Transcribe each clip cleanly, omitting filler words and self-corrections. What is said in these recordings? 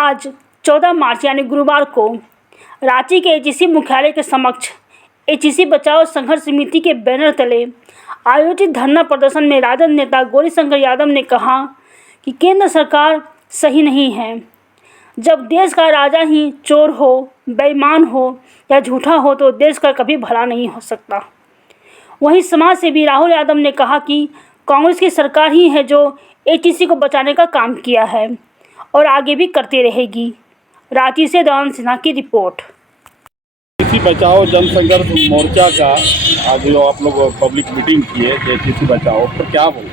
आज 14 मार्च यानी गुरुवार को रांची के एचईसी मुख्यालय के समक्ष एचईसी बचाओ संघर्ष समिति के बैनर तले आयोजित धरना प्रदर्शन में राजद नेता गौरीशंकर यादव ने कहा कि केंद्र सरकार सही नहीं है। जब देश का राजा ही चोर हो, बेईमान हो या झूठा हो तो देश का कभी भला नहीं हो सकता। वहीं समाज सेवी राहुल यादव ने कहा कि कांग्रेस की सरकार ही है जो एचईसी को बचाने का काम किया है और आगे भी करती रहेगी। रांची से दयानंद सिन्हा की रिपोर्ट। एचईसी बचाओ जनसंघर्ष मोर्चा का आज जो आप लोग पब्लिक मीटिंग किए एचईसी बचाओ पर क्या बोल?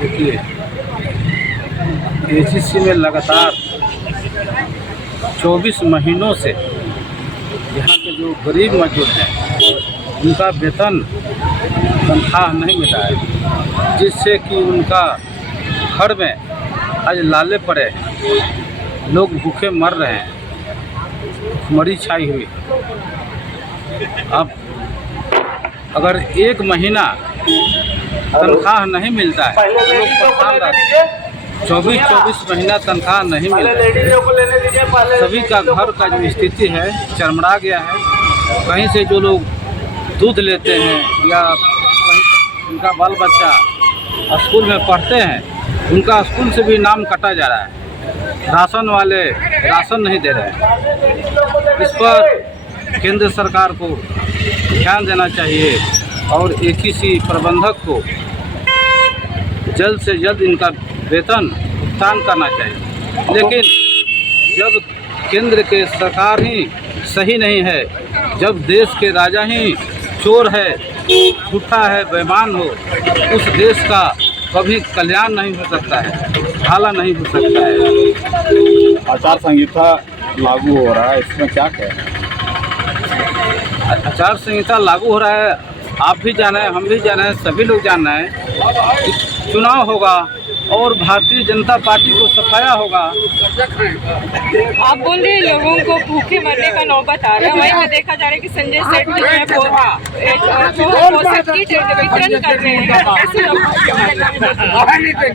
देखिए, एचईसी में लगातार 24 महीनों से यहाँ के जो गरीब मजदूर हैं उनका वेतन तनख्वाह नहीं मिला है, जिससे कि उनका घर में आज लाले पड़े, लोग भूखे मर रहे हैं, भूखमरी छाई हुई। अब अगर एक महीना तनख्वाह नहीं मिलता है तो लोग परेशान रहते हैं। 24 महीना तनख्वाह नहीं मिलता है, सभी का घर का जो स्थिति है चरमरा गया है। कहीं से जो लोग दूध लेते हैं या उनका बाल बच्चा स्कूल में पढ़ते हैं, उनका स्कूल से भी नाम कटा जा रहा है। राशन वाले राशन नहीं दे रहे हैं। इस पर केंद्र सरकार को ध्यान देना चाहिए और एचईसी प्रबंधक को जल्द से जल्द इनका वेतन भुगतान करना चाहिए। लेकिन जब केंद्र के सरकार ही सही नहीं है, जब देश के राजा ही चोर है, झूठा है, बेईमान हो, उस देश का कभी कल्याण नहीं हो सकता है, भला नहीं हो सकता है। आचार संहिता लागू हो रहा है, इसमें क्या कहें? आचार संहिता लागू हो रहा है, आप भी जाना है, हम भी जाना है, सभी लोग जानना है। चुनाव होगा और भारतीय जनता पार्टी को सफाया होगा। आप बोल रहे हैं लोगों को भूखे मरने का नौबत आ रहा है। वहीं में देखा जा रहा है कि संजय सेठ जो है वो वितरण कर रहे हैं।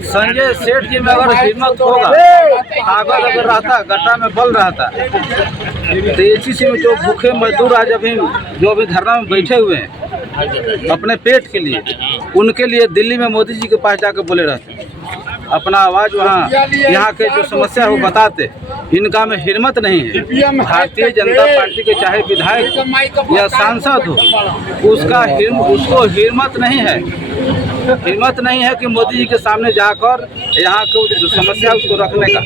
संजय सेठ जी में अगर हिम्मत होगा, कागज अगर रहता, गट्टा में बल रहता, तो एचईसी में जो भूखे मजदूर आज अभी धरना में बैठे हुए हैं अपने पेट के लिए, उनके लिए दिल्ली में मोदी जी के पास जाकर बोले रहते, अपना आवाज़ वहाँ यहाँ के जो समस्या है वो बताते। इनका में हिम्मत नहीं है। भारतीय जनता पार्टी के चाहे विधायक या सांसद हो, उसको हिम्मत नहीं है कि मोदी जी के सामने जाकर यहाँ के जो समस्या है उसको रखने का।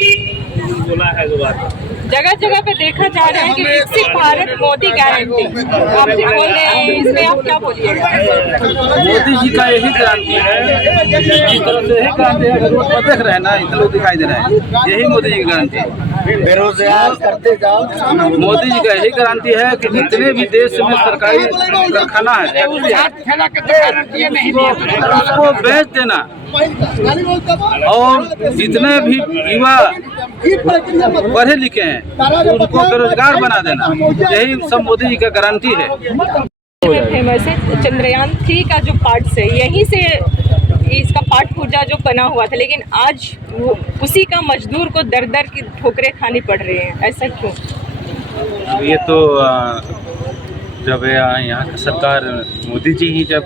जगह जगह पे देखा जा रहा है कि विकसित भारत मोदी गारंटी आप बोल रहे हैं, इसमें आप क्या बोलिएगा? मोदी जी का यही गारंटी है, जिस तरह से यही गारंटी है, रोड पर देख रहे हैं ना, इतने लोग दिखाई दे रहे हैं, यही मोदी जी की गारंटी है। बेरोजगार करते जाओ, मोदी जी का यही गारंटी है कि जितने भी देश में सरकारी कारखाना है उसको बेच देना और जितने भी युवा पढ़े लिखे हैं उनको बेरोजगार बना देना, यही सब मोदी जी का गारंटी है। फेमस है चंद्रयान 3 का जो पार्ट है, यहीं से इसका पार्ट पुर्जा जो बना हुआ था, लेकिन आज वो उसी का मजदूर को दर दर की ठोकरें खानी पड़ रही हैं। ऐसा क्यों? ये तो जब यहाँ की सरकार मोदी जी ही जब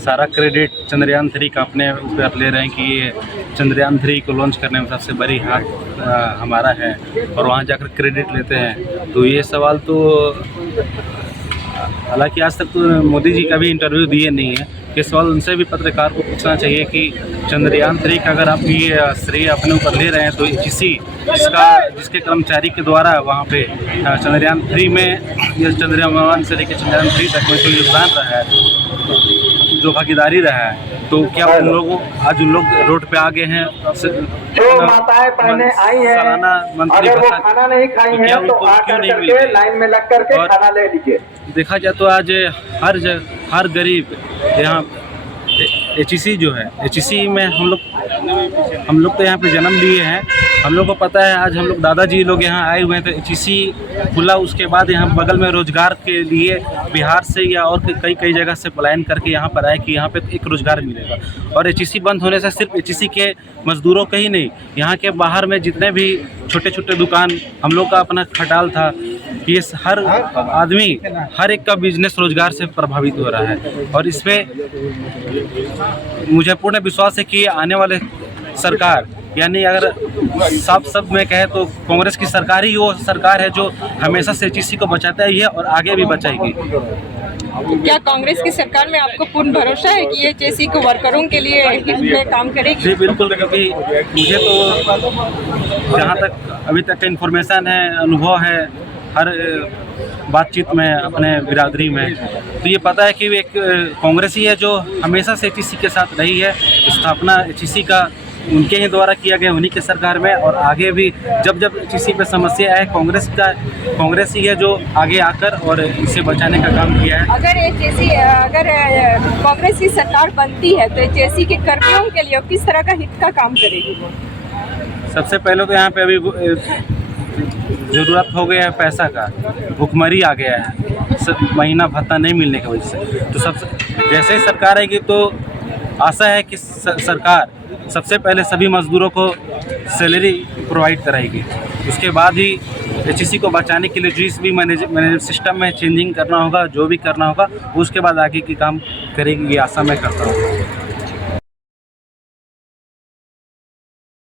सारा क्रेडिट चंद्रयान 3 का अपने ऊपर ले रहे हैं कि ये चंद्रयान 3 को लॉन्च करने में सबसे बड़ी हाथ हमारा है और वहाँ जाकर क्रेडिट लेते हैं, तो ये सवाल तो हालांकि आज तक तो मोदी जी का भी इंटरव्यू दिए नहीं है। ये सवाल उनसे भी पत्रकार को पूछना चाहिए कि चंद्रयान 3 का अगर आप ये श्रेय अपने ऊपर ले रहे हैं तो जिसके कर्मचारी के द्वारा वहाँ पे चंद्रयान 3 में या चंद्रयान से लेकर चंद्रयान 3 तक में जो योगदान रहा है, जो भागीदारी रहा है, तो क्या उन लोग रोड पे आ गए हैं? माताएं पहने आई हैं, सालाना मंथली वो खाना नहीं खाई हैं, तो क्यों नहीं मिल रही? लाइन में लग करके खाना ले लीजिए। देखा जाए तो आज हर गरीब यहाँ एचईसी जो है, एचईसी में हम लोग तो यहाँ पे जन्म लिए हैं, हम लोग को पता है, आज हम लोग दादाजी लोग यहाँ आए हुए हैं तो एचईसी खुला, उसके बाद यहाँ बगल में रोजगार के लिए बिहार से या और कई कई जगह से पलायन करके यहाँ पर आए कि यहाँ पे एक रोजगार मिलेगा। और एचईसी बंद होने से सिर्फ एचईसी के मजदूरों का ही नहीं, यहाँ के बाहर में जितने भी छोटे छोटे दुकान हम लोग का अपना खटाल था, ये हर आदमी, हर एक का बिजनेस रोजगार से प्रभावित हो रहा है। और इसमें मुझे पूर्ण विश्वास है कि आने वाले सरकार, यानी अगर साफ शब्द में कहे तो कांग्रेस की सरकार ही वो सरकार है जो हमेशा से एचईसी को बचाता ही है और आगे भी बचाएगी। क्या कांग्रेस की सरकार में आपको पूर्ण भरोसा है कि ये एचईसी को वर्करों के लिए हित में काम करेगी? जी बिल्कुल, क्योंकि मुझे तो जहाँ तक अभी तक का इन्फॉर्मेशन है, अनुभव है हर बातचीत में अपने बिरादरी में, तो ये पता है कि एक कांग्रेस ही है जो हमेशा से एचईसी के साथ रही है। स्थापना एचईसी का उनके ही द्वारा किया गया, उन्हीं के सरकार में, और आगे भी जब जब एचईसी पे समस्या है कांग्रेस ही है जो आगे आकर और इसे बचाने का काम किया है। अगर कांग्रेस की सरकार बनती है तो एचईसी के कर्मियों के लिए किस तरह का हित का काम करेगी? सबसे पहले तो यहाँ पे अभी ज़रूरत हो गया है पैसा का, भुखमरी आ गया है, सब महीना भत्ता नहीं मिलने की वजह से। तो सबसे जैसे ही सरकार आएगी तो आशा है कि सरकार सबसे पहले सभी मजदूरों को सैलरी प्रोवाइड कराएगी, उसके बाद ही एचईसी को बचाने के लिए जिस भी मैनेजमेंट सिस्टम में चेंजिंग करना होगा, जो भी करना होगा, उसके बाद आगे की काम करेगी, ये आशा मैं करता हूँ।